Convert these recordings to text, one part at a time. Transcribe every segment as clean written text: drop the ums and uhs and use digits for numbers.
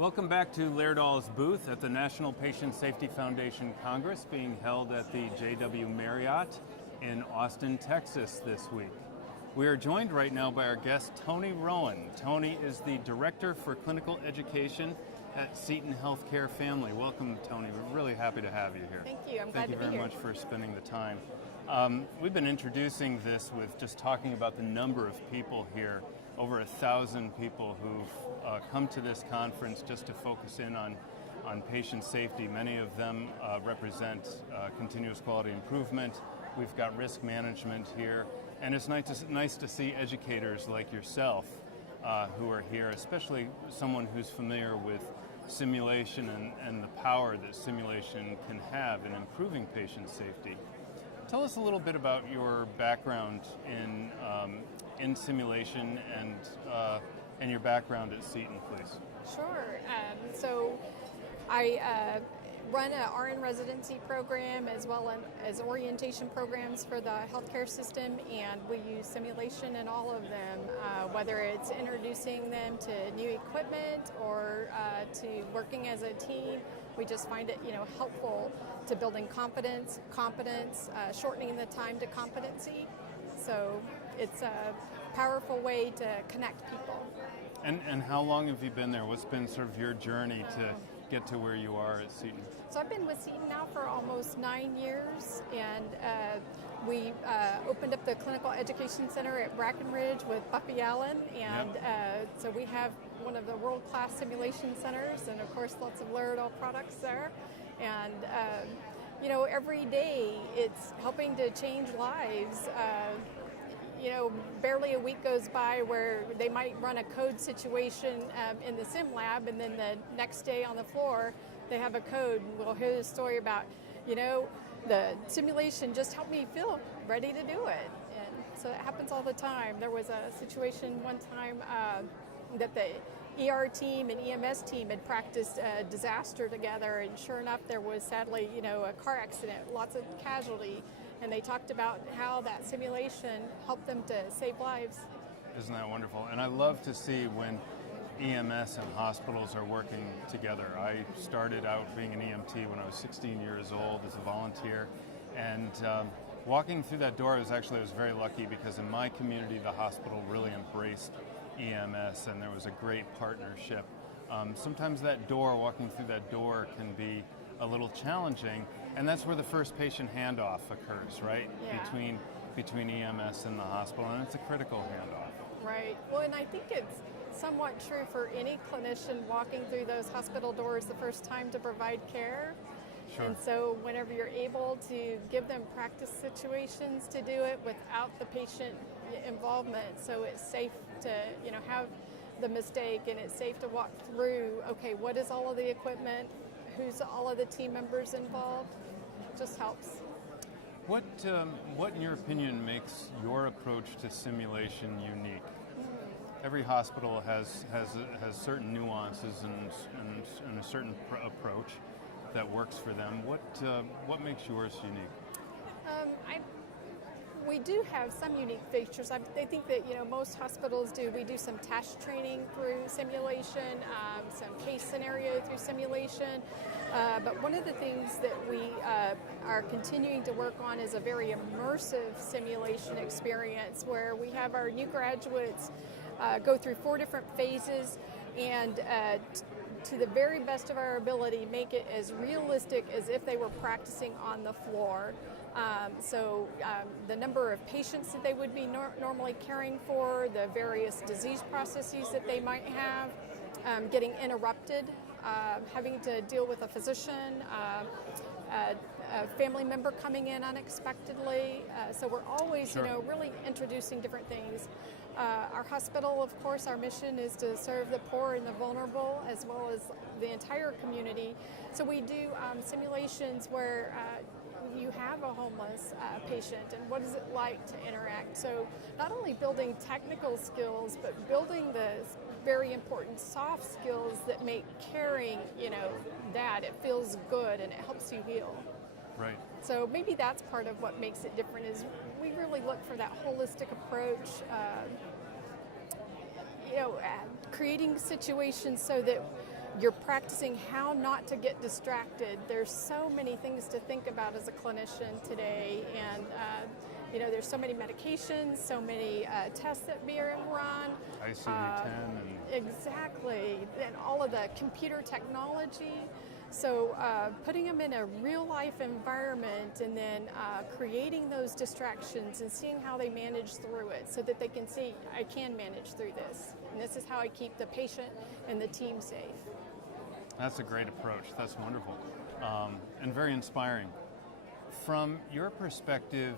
Welcome back to Lairdall's booth at the National Patient Safety Foundation Congress being held at the JW Marriott in Austin, Texas this week. We are joined right now by our guest, Toni Rowan. Toni is the Director for Clinical Education at Seton Healthcare Family. Welcome, Toni. We're really happy to have you here. Thank you. I'm glad to be here. Thank you very much for spending the time. We've been introducing this with just talking about the number of people here, over 1,000 people who've come to this conference just to focus in on patient safety. Many of them represent continuous quality improvement. We've got risk management here, and it's nice to see educators like yourself who are here, especially someone who's familiar with simulation and the power that simulation can have in improving patient safety. Tell us a little bit about your background in simulation and your background at Seton, please. Sure. So I run an RN residency program as well as orientation programs for the healthcare system, and we use simulation in all of them, whether it's introducing them to new equipment or to working as a team. We just find it, helpful to building competence, shortening the time to competency. So it's a powerful way to connect people. And how long have you been there? What's been sort of your journey to get to where you are at Seton? So I've been with Seton now for almost 9 years, and we opened up the Clinical Education Center at Brackenridge with Buffy Allen, and so we have one of the world-class simulation centers, and of course lots of Lairdall products there. And every day it's helping to change lives. Barely a week goes by where they might run a code situation in the sim lab, and then the next day on the floor they have a code, and we'll hear the story about, the simulation just helped me feel ready to do it. And so it happens all the time. There was a situation one time that the ER team and EMS team had practiced a disaster together, and sure enough there was sadly, a car accident, lots of casualty. And they talked about how that simulation helped them to save lives. Isn't that wonderful? And I love to see when EMS and hospitals are working together. I started out being an EMT when I was 16 years old as a volunteer. And walking through that door, I was very lucky because in my community, the hospital really embraced EMS and there was a great partnership. Sometimes walking through that door can be a little challenging, and that's where the first patient handoff occurs, right? Yeah. Between EMS and the hospital, and it's a critical handoff. Right. Well, and I think it's somewhat true for any clinician walking through those hospital doors the first time to provide care. Sure. And so whenever you're able to give them practice situations to do it without the patient involvement, so it's safe to, have the mistake, and it's safe to walk through, okay, what is all of the equipment? Who's all of the team members involved? It just helps. What in your opinion makes your approach to simulation unique? Every hospital has certain nuances and a certain approach that works for them. What makes yours unique? We do have some unique features. I think that most hospitals do. We do some task training through simulation, some case scenario through simulation. But one of the things that we are continuing to work on is a very immersive simulation experience where we have our new graduates go through 4 different phases and to the very best of our ability, make it as realistic as if they were practicing on the floor. So the number of patients that they would be normally caring for, the various disease processes that they might have, getting interrupted, having to deal with a physician, a family member coming in unexpectedly. So we're always, Sure. Really introducing different things. Our hospital, of course, our mission is to serve the poor and the vulnerable as well as the entire community. So we do simulations where you have a homeless patient, and what is it like to interact? So not only building technical skills, but building the very important soft skills that make caring, that it feels good and it helps you heal. Right. So maybe that's part of what makes it different is we really look for that holistic approach, creating situations so that you're practicing how not to get distracted. There's so many things to think about as a clinician today, and there's so many medications, so many tests that being run. ICD-10 and Exactly, and all of the computer technology. So putting them in a real life environment and then creating those distractions and seeing how they manage through it so that they can see, I can manage through this. And this is how I keep the patient and the team safe. that's a great approach. That's wonderful, and very inspiring. From your perspective,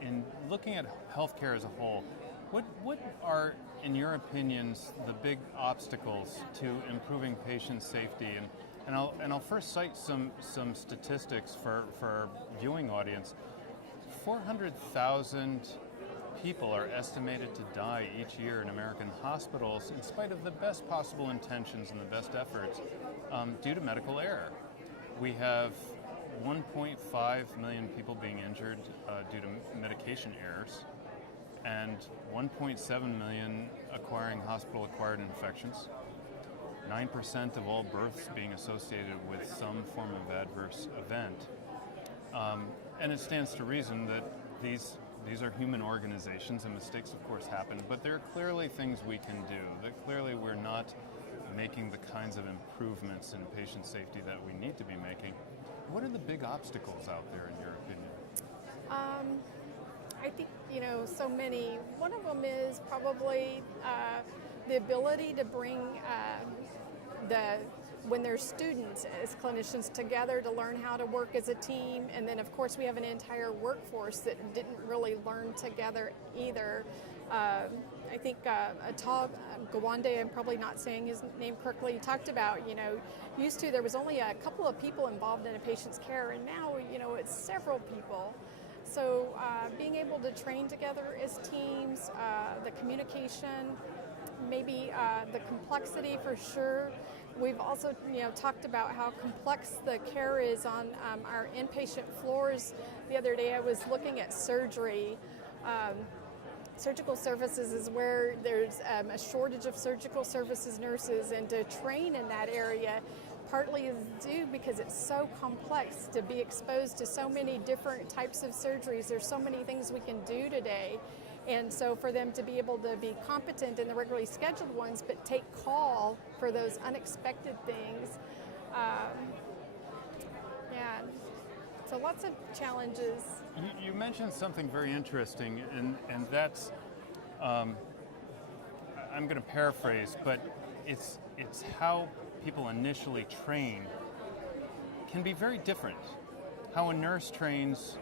in looking at healthcare as a whole, what are, in your opinions, the big obstacles to improving patient safety? And I'll first cite some statistics for our viewing audience. 400,000 people are estimated to die each year in American hospitals, in spite of the best possible intentions and the best efforts, due to medical error. We have 1.5 million people being injured due to medication errors, and 1.7 million acquiring hospital-acquired infections. 9% of all births being associated with some form of adverse event. And it stands to reason that these are human organizations, and mistakes, of course, happen, but there are clearly things we can do. That clearly we're not making the kinds of improvements in patient safety that we need to be making. What are the big obstacles out there, in your opinion? I think, so many. One of them is probably the ability to bring when there's students as clinicians together to learn how to work as a team. And then, of course, we have an entire workforce that didn't really learn together either. I think Gawande, I'm probably not saying his name correctly, talked about, used to there was only a couple of people involved in a patient's care, and now, it's several people. So being able to train together as teams, the communication, maybe the complexity for sure. We've also, talked about how complex the care is on our inpatient floors. The other day I was looking at surgery. Surgical services is where there's a shortage of surgical services nurses, and to train in that area partly is due because it's so complex to be exposed to so many different types of surgeries. There's so many things we can do today. And so for them to be able to be competent in the regularly scheduled ones, but take call for those unexpected things. So lots of challenges. You mentioned something very interesting, and that's, I'm going to paraphrase, but it's how people initially train can be very different. How a nurse trains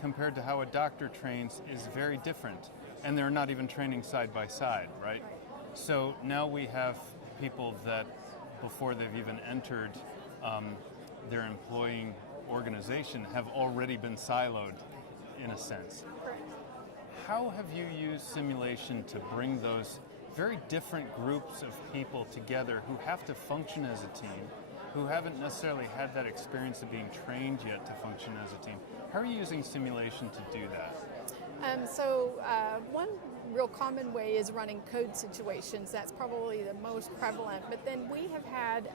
compared to how a doctor trains is very different. And they're not even training side by side, right? So now we have people that, before they've even entered their employing organization, have already been siloed, in a sense. Correct. How have you used simulation to bring those very different groups of people together who have to function as a team, who haven't necessarily had that experience of being trained yet to function as a team? How are you using simulation to do that? One real common way is running code situations. That's probably the most prevalent. But then we have had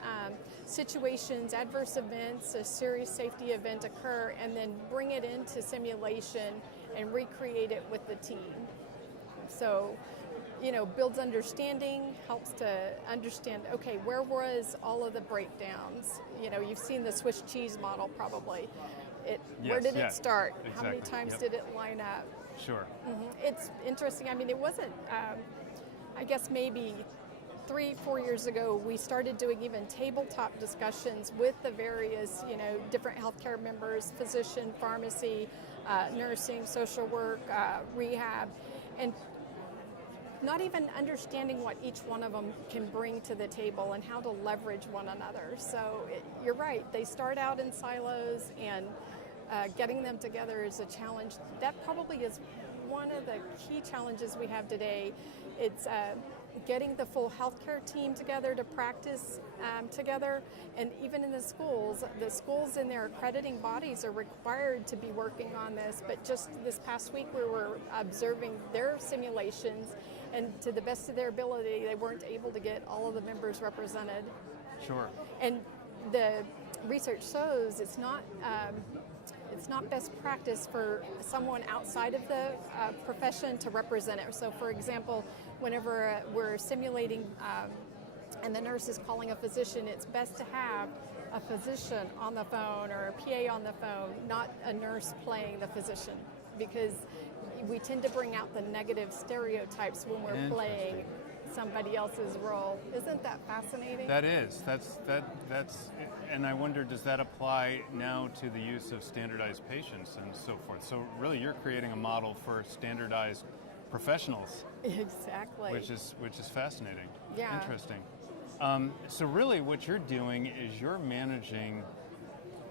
situations, adverse events, a serious safety event occur, and then bring it into simulation and recreate it with the team. So, builds understanding, helps to understand, okay, where was all of the breakdowns? You've seen the Swiss cheese model probably. Where did it start? Exactly. How many times did it line up? Sure. Mm-hmm. It's interesting. I mean, it wasn't, I guess maybe 3-4 years ago, we started doing even tabletop discussions with the various, different healthcare members, physician, pharmacy, nursing, social work, rehab, and not even understanding what each one of them can bring to the table and how to leverage one another. So you're right, they start out in silos, and getting them together is a challenge. That probably is one of the key challenges we have today. It's getting the full healthcare team together to practice together, and even in the schools in their accrediting bodies are required to be working on this, but just this past week we were observing their simulations, and to the best of their ability they weren't able to get all of the members represented. Sure. And the research shows it's not best practice for someone outside of the profession to represent it. So, for example, whenever we're simulating and the nurse is calling a physician, it's best to have a physician on the phone or a PA on the phone, not a nurse playing the physician, because we tend to bring out the negative stereotypes when we're playing somebody else's role. Isn't that fascinating? That is. That's and I wonder, does that apply now to the use of standardized patients and so forth? So really, you're creating a model for standardized professionals. Exactly. Which is fascinating. Yeah. Interesting. So really, what you're doing is you're managing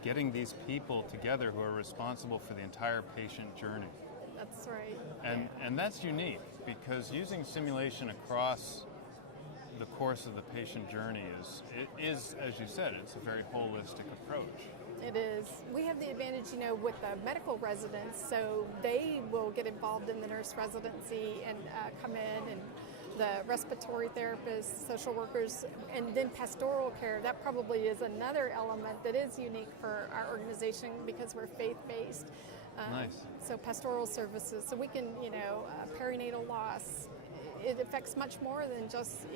getting these people together who are responsible for the entire patient journey. That's right. And that's unique, because using simulation across the course of the patient journey is, as you said, it's a very holistic approach. It is. We have the advantage, with the medical residents, so they will get involved in the nurse residency and come in, and the respiratory therapists, social workers, and then pastoral care. That probably is another element that is unique for our organization because we're faith-based. Nice. So pastoral services, so we can, perinatal loss, it affects much more than just,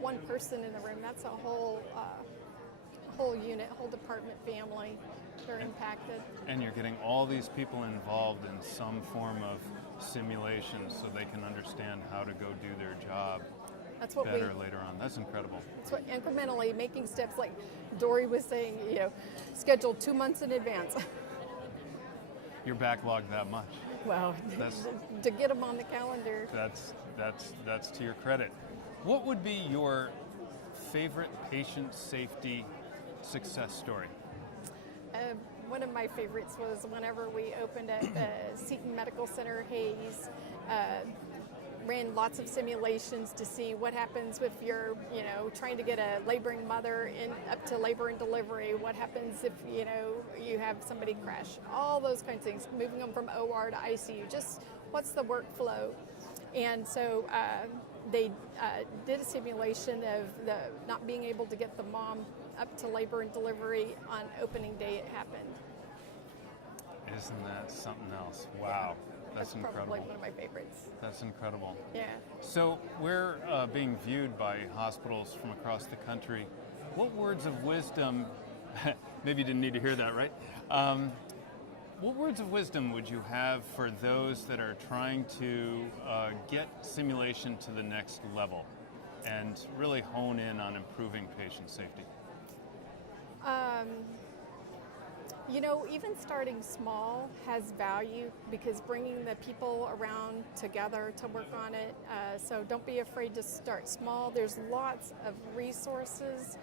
one person in the room. That's a whole unit, whole department, family. They're impacted. And you're getting all these people involved in some form of simulation so they can understand how to go do their job better later on. That's incredible. That's what incrementally making steps, like Dory was saying, scheduled 2 months in advance. You're backlogged that much. Well, to get them on the calendar. That's to your credit. What would be your favorite patient safety success story? One of my favorites was whenever we opened at Seton Medical Center, Hayes. Ran lots of simulations to see what happens if you're, trying to get a laboring mother up to labor and delivery. What happens if, you have somebody crash? All those kinds of things. Moving them from OR to ICU. Just what's the workflow? And so they did a simulation of the not being able to get the mom up to labor and delivery on opening day. It happened. Isn't that something else? Wow. That's incredible. Probably one of my favorites. That's incredible. Yeah. So we're being viewed by hospitals from across the country. What words of wisdom, maybe you didn't need to hear that, right? What words of wisdom would you have for those that are trying to get simulation to the next level and really hone in on improving patient safety? Even starting small has value because bringing the people around together to work on it. So don't be afraid to start small. There's lots of resources.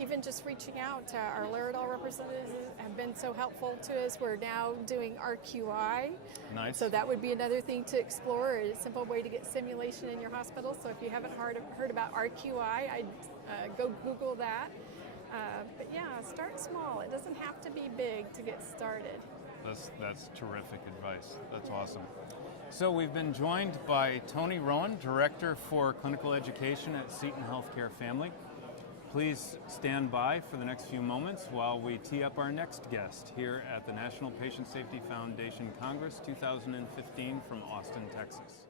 Even just reaching out to our Laredale representatives have been so helpful to us. We're now doing RQI. Nice. So that would be another thing to explore, a simple way to get simulation in your hospital. So if you haven't heard about RQI, I'd go Google that. But yeah, start small. It doesn't have to be big to get started. That's terrific advice. That's awesome. So we've been joined by Toni Rowan, Director for Clinical Education at Seton Healthcare Family. Please stand by for the next few moments while we tee up our next guest here at the National Patient Safety Foundation Congress 2015 from Austin, Texas.